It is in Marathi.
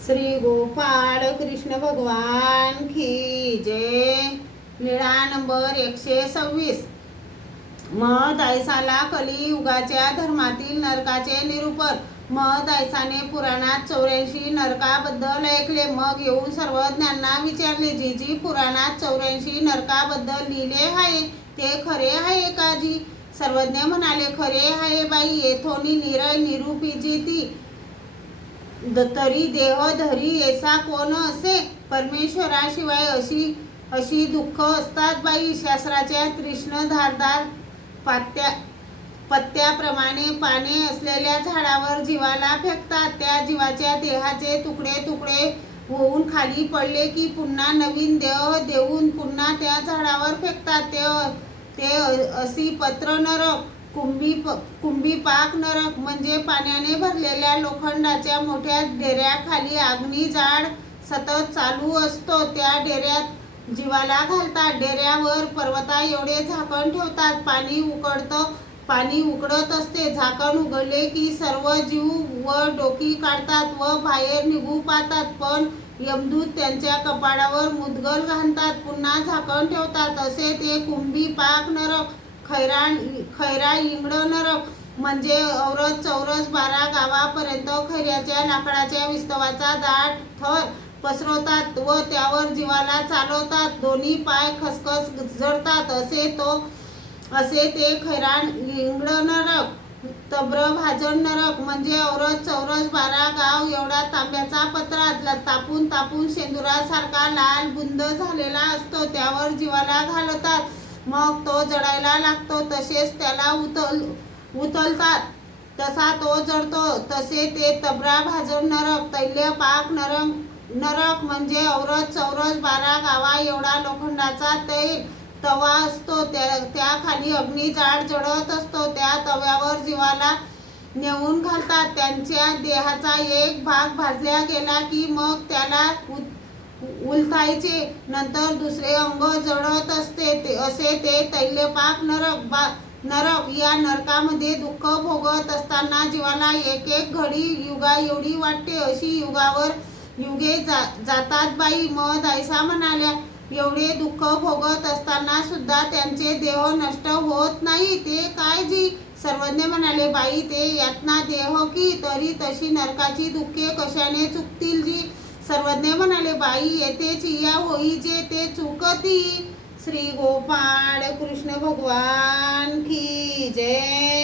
श्री गोपाळ कृष्ण भगवान की जय। लीळा नंबर 126। महद ऐसाला कलियुगाच्या धर्मातील नरकाचे निरूपण। महद ऐसाने पुराणात 84 नरकाबद्दल ऐकले। मग येऊन सर्वज्ञांना विचारले, जी जी पुराणात 84 नरकाबद्दल लिहिले आहे ते खरे आहे का जी? सर्वज्ञ म्हणाले, खरे आहे बाई, येथोनी निरय निरूपिजी ती। तरी देह धरी ऐसा कोण असे? परमेश्वराशिवाय अशी दुःख असतात बाई। शास्त्राच्या तीक्ष्ण धारदार पत्त्याप्रमाणे पाने असलेल्या झाडावर जीवाला फेकतात। त्या जीवाच्या देहाचे तुकडे तुकडे होऊन खाली पडले की पुन्हा नवीन देह देऊन पुन्हा त्या झाडावर फेकतात। ते अशी पत्र नरक, कुंभीपाक नरक म्हणजे पाण्याने भरलेल्या लोखंडाच्या मोठ्या डेऱ्याखाली अग्नी जाळ सतत चालू असतो। त्या डेऱ्यात जीवाला घालतात। डेऱ्यावर पर्वता एवढे झाकण ठेवतात। पाणी उकडत असते। झाकण उघडले की सर्व जीव व डोकी काढतात व बाहेर निघू पाहतात, पण यमदूत त्यांच्या कपाळावर मुदगल घालतात, पुन्हा झाकण ठेवतात। असे ते कुंभीपाक नरक। खैरा इंगळ नरक म्हणजे औरत चौरस 12 गावापर्यंत खैऱ्याच्या लाकडाच्या विस्तवाचा दाट थर पसरवतात व त्यावर जीवाला चालवतात। दोन्ही पाय खसखस जळतात। असे ते खैरा इंगळ नरक। तब्रभाजन नरक म्हणजे औरत चौरस 12 गाव एवढा तांब्याचा पत्रा तापून तापून शेंदुरासारखा लाल बुंद झालेला असतो, त्यावर जीवाला घालतात। मग तो जळायला लागतो, तसेच त्याला उचलतात तसा तो जळतो, तसे ते तब्राभाजन नरक। तैलपाक नरक म्हणजे औरत चौरस 12 गावा एवढा लोखंडाचा तवा असतो, त्याखाली अग्नी जाळ जळत असतो। त्या तव्यावर जीवाला नेऊन घालतात। त्यांच्या देहाचा एक भाग भाजला गेला की मग त्याला उलथायचे, नंतर दुसरे अंग जळत असते। असे ते तैलपाक नरक। या नरकामध्ये दुःख भोगत असताना जीवाला एक एक घडी युगा एवढी वाटते। अशी युगे जातात बाई। महद ऐसा म्हणाल्या, एवढे दुःख भोगत असताना सुद्धा त्यांचे देह नष्ट होत नाही, ते काय जी? सर्वज्ञ म्हणाले, बाई, ते यातना देह की, तरी तशी नरकाची दुःखे कशाने चुकतील जी? सर्वज्ञ म्हणाले, बाई, येथेच या होई जे ते चुकती। श्री गोपाळ कृष्ण भगवान की जय।